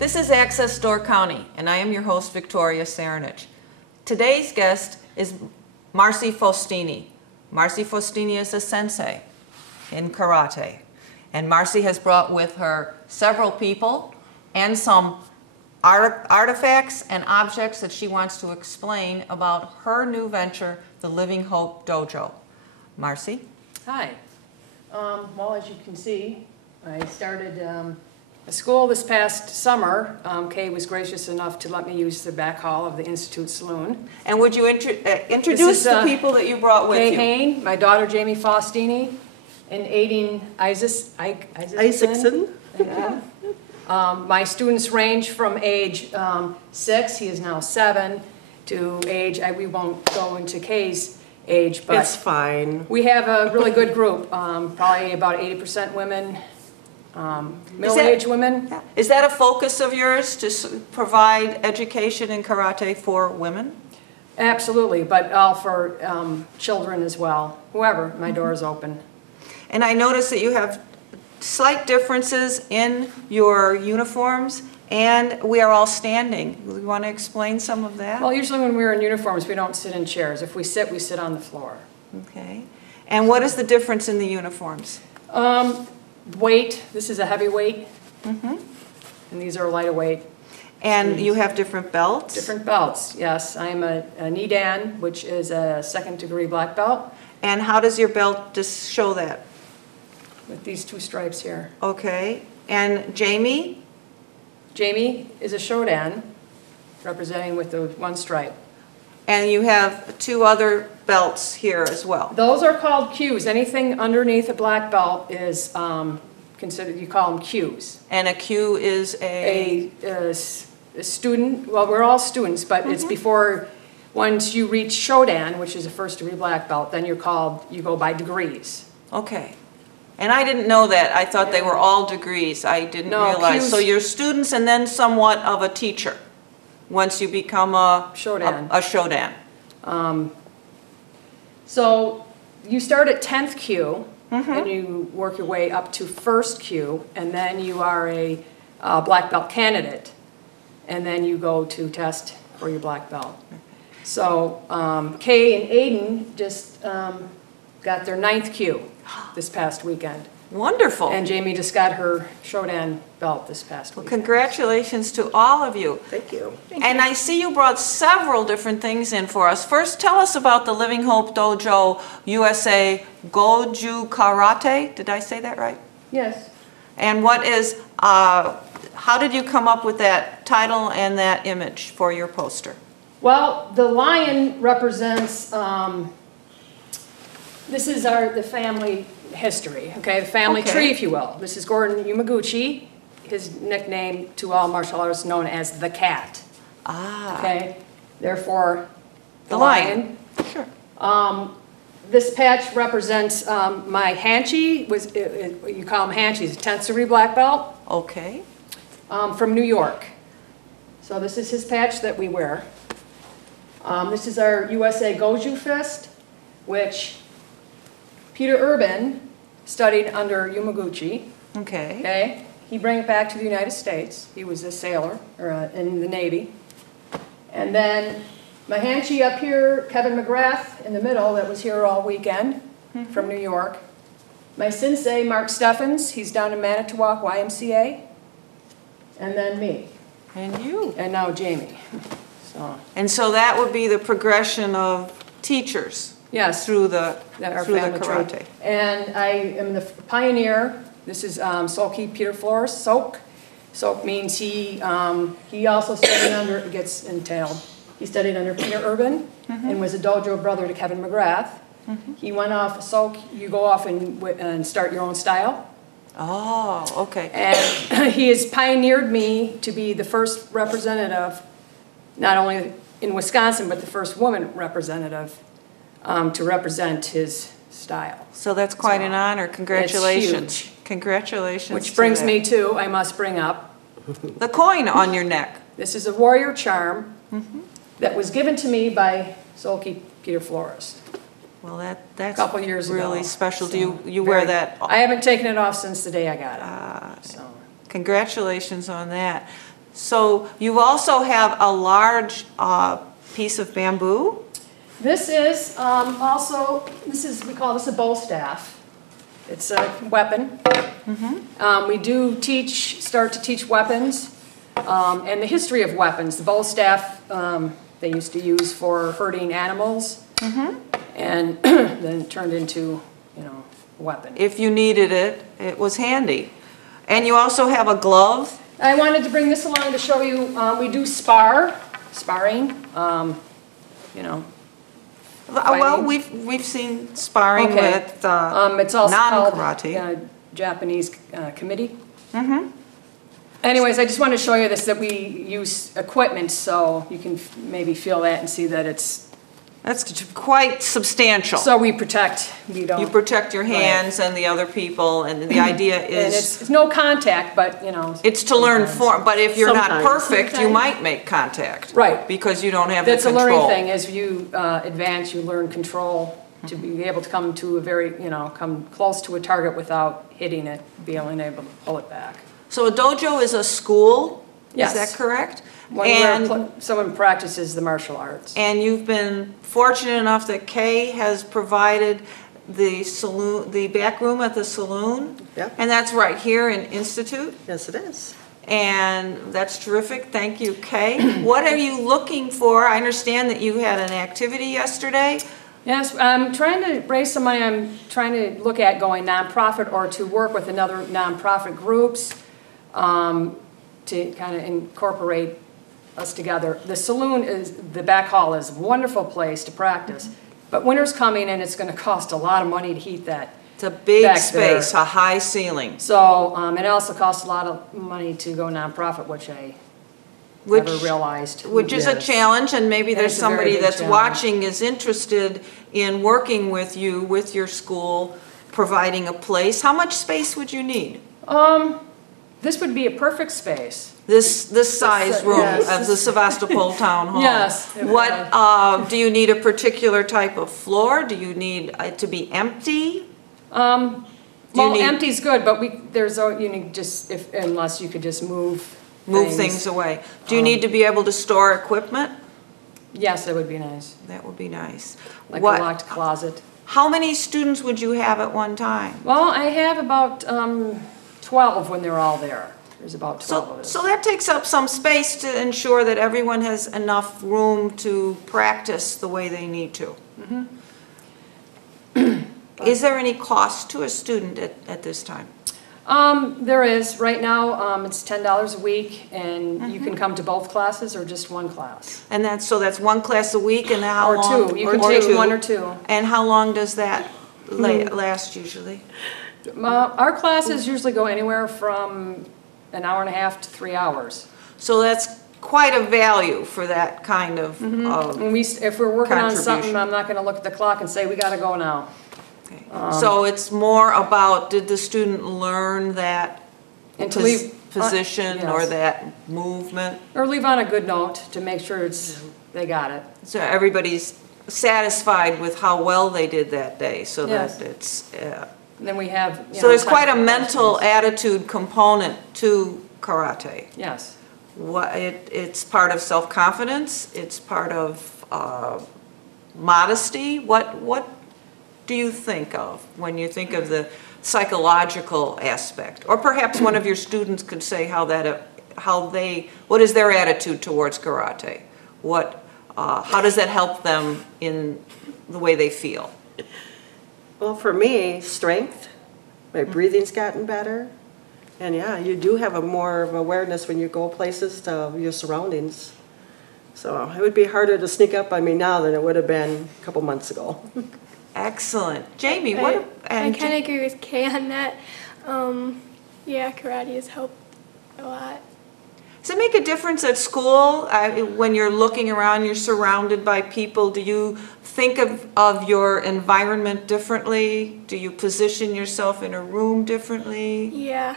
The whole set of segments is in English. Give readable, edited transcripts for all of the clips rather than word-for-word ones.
This is Access Door County, and I am your host, Victoria Cerinich. Today's guest is Marci Faustini. Marci Faustini is a sensei in karate, and Marci has brought with her several people and some artifacts and objects that she wants to explain about her new venture, the Living Hope Dojo. Marci? Hi. Well, as you can see, I started a school this past summer. Kay was gracious enough to let me use the back hall of the Institute Saloon. And would you introduce the people that you brought with you? Haen, my daughter Jamie Faustini, and Aiden Isaksen. Yeah. My students range from age 6, he is now 7, to age, we won't go into Kay's age, but it's fine. We have a really good group, probably about 80% women, middle-aged women. Yeah. Is that a focus of yours, to provide education in karate for women? Absolutely, but all for children as well. Whoever, my door is open. And I notice that you have slight differences in your uniforms, and we are all standing. You want to explain some of that? Well, usually when we're in uniforms, we don't sit in chairs. If we sit, we sit on the floor. Okay. And what is the difference in the uniforms? Weight. This is a heavy weight, Mm-hmm. and these are lighter weight. And you have different belts? Different belts, yes. I'm a Nidan, which is a 2nd degree black belt. And how does your belt just show that? With these 2 stripes here. Okay. And Jamie? Jamie is a Shodan, representing with the 1 stripe. And you have 2 other belts here as well. Those are called cues. Anything underneath a black belt is considered, you call them cues. And a cue is A student, well, we're all students, but it's before, once you reach Shodan, which is a 1st degree black belt, then you go by degrees. Okay. And I didn't know that. I thought they were all degrees. I didn't realize. Cues, so you're students and then somewhat of a teacher once you become a Shodan. A Shodan. So you start at 10th cue, and you work your way up to 1st cue, and then you are a black belt candidate, and then you go to test for your black belt. So Kay and Aiden just got their 9th cue this past weekend. Wonderful. And Jamie just got her Shodan belt this past weekend. Congratulations to all of you. Thank you. And I see you brought several different things in for us. First, tell us about the Living Hope Dojo USA Goju Karate. Did I say that right? Yes. And what is, how did you come up with that title and that image for your poster? Well, the lion represents, this is the family history, okay, the family tree, if you will. This is Gordon Yumaguchi, his nickname to all martial artists known as the cat. Ah. Okay, therefore, The lion. Sure. This patch represents my hanchi, you call them hanchis, 10th degree black belt, Okay. from New York. So this is his patch that we wear. This is our USA Goju fist, which Peter Urban studied under Yumaguchi. Okay. Okay, he brought it back to the United States. He was a sailor in the Navy. And then my hanchi up here, Kevin McGrath in the middle, that was here all weekend from New York. My sensei, Mark Steffens, he's down in Manitowoc, YMCA. And then me. And you. And now Jamie. And so that would be the progression of teachers. Yes. Through the karate. Tree. And I am the pioneer. This is Soki Peter Flores, Sok. Sok means he also studied under, gets entailed. He studied under Peter Urban and was a dojo brother to Kevin McGrath. He went off, Sok, you go off and start your own style. Oh, okay. And he has pioneered me to be the first representative, not only in Wisconsin, but the first woman representative to represent his style. So that's quite an honor. Congratulations. It's huge. Congratulations. Which brings me to, I must bring up, the coin on your neck. This is a warrior charm that was given to me by Soki Peter Flores. Well, that's a couple years really ago. special. So Do you wear that? I haven't taken it off since the day I got it. Congratulations on that. So you also have a large piece of bamboo? This is we call this a bow staff. It's a weapon. We do start to teach weapons and the history of weapons. The bow staff they used to use for hurting animals, and then it turned into, a weapon. If you needed it, it was handy. And you also have a glove? I wanted to bring this along to show you, we do sparring, Well, we've seen sparring Okay. with it's also non-karate. called Japanese committee. Anyways, I just wanted to show you this, that we use equipment so you can maybe feel that and see that it's, That's quite substantial. so we protect, we don't. You protect your hands and the other people, and the idea And is, it's no contact, but, it's to learn sometimes. form, but if you're not Sometimes. perfect, you might make contact. Right. Because you don't have the That's a control. learning thing. As you advance, you learn control to be able to come to a very, come close to a target without hitting it, being able to pull it back. So a dojo is a school? Yes. Is that correct? When someone practices the martial arts. And you've been fortunate enough that Kay has provided the saloon, the back room at the saloon? Yep. And that's right here in Institute? Yes, it is. And that's terrific. Thank you, Kay. What are you looking for? I understand that you had an activity yesterday. Yes, I'm trying to raise some money. I'm trying to look at going nonprofit or to work with another nonprofit groups to kind of incorporate us together. The saloon the back hall is a wonderful place to practice, but winter's coming and it's going to cost a lot of money to heat that. It's a big Back space, there. a high ceiling. So it also costs a lot of money to go nonprofit, which I never realized. Which is a Yes. challenge, and maybe It there's is a very somebody big that's challenge. watching is interested in working with you, with your school, providing a place. How much space would you need? This would be a perfect space. This size room yes. of the Sevastopol Town Hall? Yes, it What, do you need a particular type of floor? Do you need it to be empty? Well, need- empty's good, but unless you could just move Things away. Do you need to be able to store equipment? Yes, that would be nice, That would be nice. like What- a locked closet. How many students would you have at one time? Well, I have about 12 when they're all there. There's about 12 of us. So that takes up some space to ensure that everyone has enough room to practice the way they need to. Is there any cost to a student at this time? There is. Right now, it's $10 a week, and you can come to both classes or just one class. And that's one class a week, and how Or long? two. You can take one or two. And how long does that last usually? Our classes usually go anywhere from an hour and a half to 3 hours. So that's quite a value for that kind of, And if we're working on something, Contribution. I'm not gonna look at the clock and say, we gotta go now. okay. So it's more about, did the student learn that And to leave, position or yes. that movement? Or leave on a good note to make sure they got it. So everybody's satisfied with how well they did that day, so Yes. that it's, And then we have, so there's time quite a for mental questions. attitude component to karate. Yes. It's part of self-confidence, it's part of modesty. What do you think of when you think of the psychological aspect? Or perhaps one of your students could say what is their attitude towards karate? How does that help them in the way they feel? Well, for me, strength. My breathing's gotten better. And yeah, you do have more of awareness when you go places to your surroundings. So it would be harder to sneak up on me now than it would have been a couple months ago. Excellent. Jamie, I kind of agree with Kay on that. Yeah, karate has helped a lot. Does it make a difference at school? When you're looking around, you're surrounded by people. Do you think of your environment differently? Do you position yourself in a room differently? Yeah,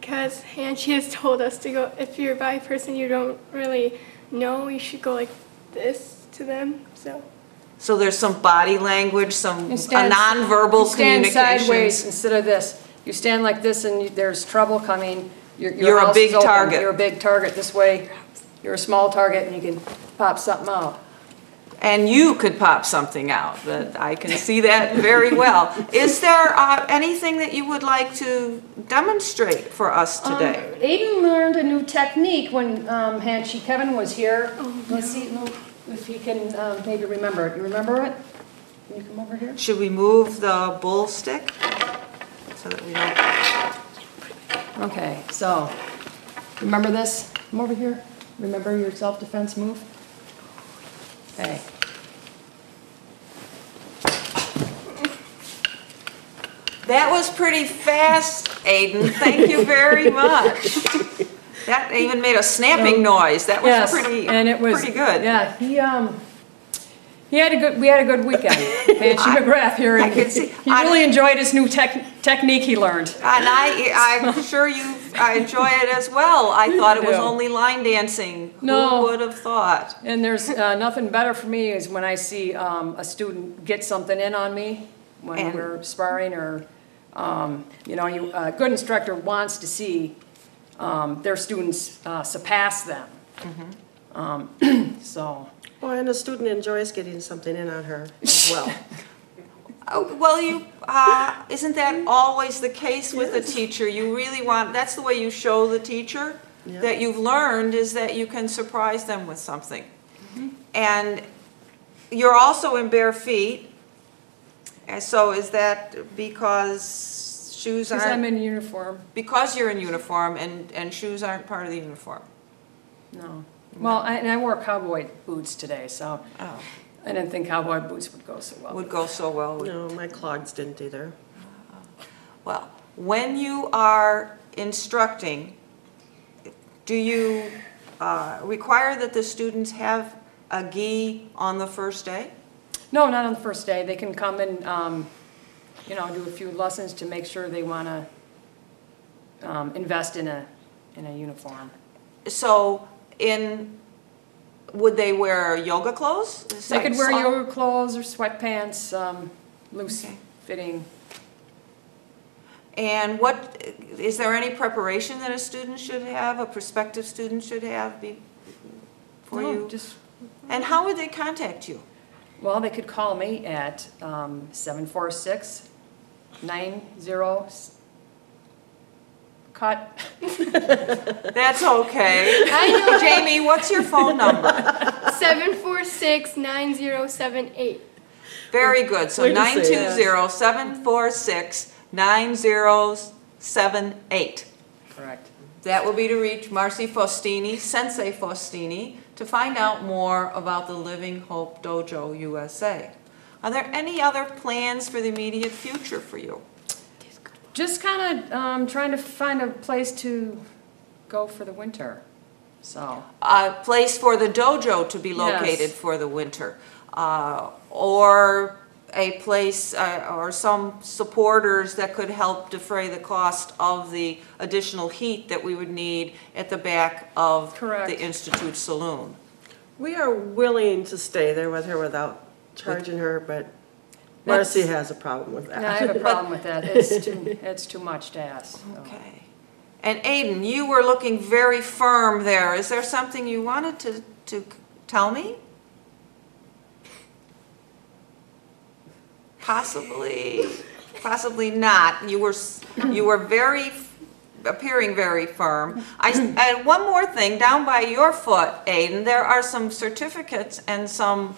because she has told us to go, if you're by a person you don't really know, you should go like this to them, so. So there's some body language, a You nonverbal stand communications. sideways instead of this. You stand like this and there's trouble coming. You're a house big is open. target. You're a big target. This way, you're a small target and you can pop something out. And you could pop something out, but I can see that very well. Is there anything that you would like to demonstrate for us today? Aiden learned a new technique when Kevin was here. Let's see if he can maybe remember it. You remember it? Can you come over here? Should we move the bull stick so that we don't... Okay, so, remember this? Come over here. Remember your self-defense move? Okay. That was pretty fast, Aiden. Thank you very much. That even made a snapping noise. That was Yes, pretty, and it was, pretty good. Yeah, we had a good weekend. Nancy McGrath here, I and could see- he really enjoyed his new technique he learned. And I'm sure I enjoy it as well. I thought it was do. only line dancing. No. Who would have thought? And there's nothing better for me is when I see a student get something in on me when And- we're sparring, or a good instructor wants to see their students surpass them. So. Well, and a student enjoys getting something in on her as well. Well, isn't that always the case with a teacher? You really want, that's the way you show the teacher Yeah. that you've learned, is that you can surprise them with something. And you're also in bare feet. And so is that because shoes Because I'm aren't, in uniform. because you're in uniform and shoes aren't part of the uniform? No. Well, I wore cowboy boots today, so Oh, I didn't think cowboy boots would go so well. would go so well with. No, my clogs didn't either. Well, when you are instructing, do you require that the students have a gi on the first day? No, not on the first day. They can come and, do a few lessons to make sure they want to invest in a uniform. So would they wear yoga clothes? They could wear Like yoga clothes or sweatpants, loose Okay. fitting. And is there any preparation that a student should have, a prospective student should have before No, you? just, And how would they contact you? well, they could call me at 746-90 cut. That's okay. I know. Jamie, what's your phone number? 746-9078. Very good. So Way to say 920-746-9078. Correct. That will be to reach Marci Faustini, Sensei Faustini, to find out more about the Living Hope Dojo USA. Are there any other plans for the immediate future for you? Just kind of trying to find a place to go for the winter. So, A place for the dojo to be located Yes. for the winter, or a place or some supporters that could help defray the cost of the additional heat that we would need at the back of Correct. the Institute Saloon. We are willing to stay there with her without charging her, but That's- Marcy has a problem with I that. have a problem with that. It's too much to ask. so. Okay. And Aiden, you were looking very firm there. Is there something you wanted to tell me? Possibly not. You were appearing very firm. And one more thing, down by your foot, Aiden, there are some certificates and some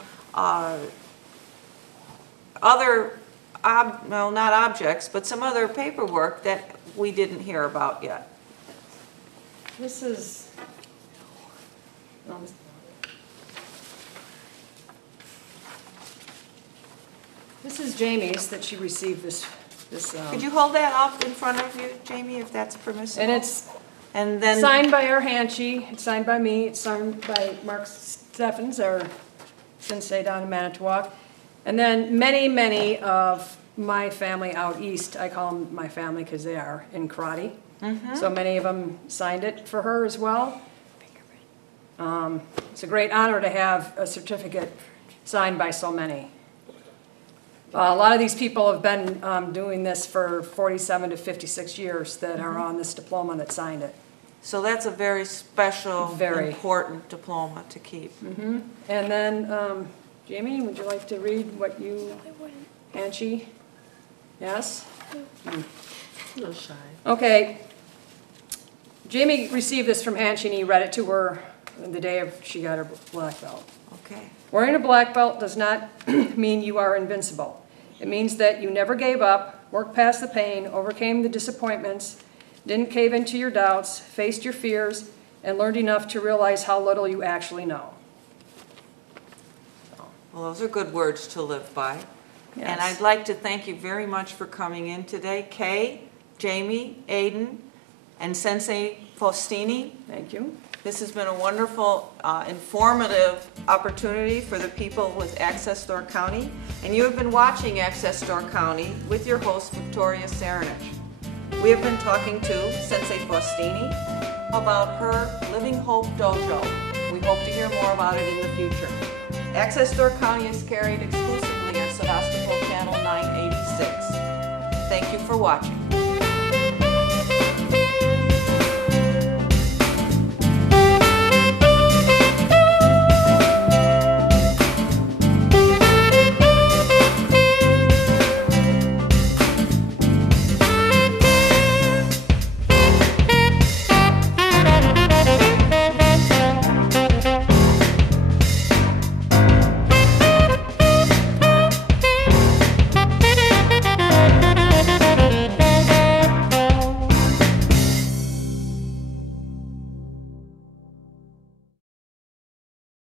other, well, not objects, but some other paperwork that we didn't hear about yet. This is, this is Jamie's that she received this, Could you hold that up in front of you, Jamie, if that's permissible? and it's And then, signed by our Hanchi, it's signed by me, it's signed by Mark Steffens, our sensei down in Manitowoc. And then many, many of my family out east, I call them my family because they are in karate. So many of them signed it for her as well. It's a great honor to have a certificate signed by so many. A lot of these people have been doing this for 47 to 56 years that are on this diploma that signed it. So that's a very special, Very. important diploma to keep. And then, Jamie, would you like to read what you, I wouldn't. Hanshi? Yes? A little shy. Okay. Jamie received this from Hanshi and he read it to her the day she got her black belt. Okay. Wearing a black belt does not mean you are invincible. It means that you never gave up, worked past the pain, overcame the disappointments, didn't cave into your doubts, faced your fears, and learned enough to realize how little you actually know. Well, those are good words to live by. And Yes. I'd like to thank you very much for coming in today. Kay, Jamie, Aiden, and Sensei Faustini. Thank you. This has been a wonderful, informative opportunity for the people with Access Door County. And you have been watching Access Door County with your host, Victoria Cerinich. We have been talking to Sensei Faustini about her Living Hope Dojo. We hope to hear more about it in the future. Access Door County is carried exclusively on Sedastopol Channel 986. Thank you for watching.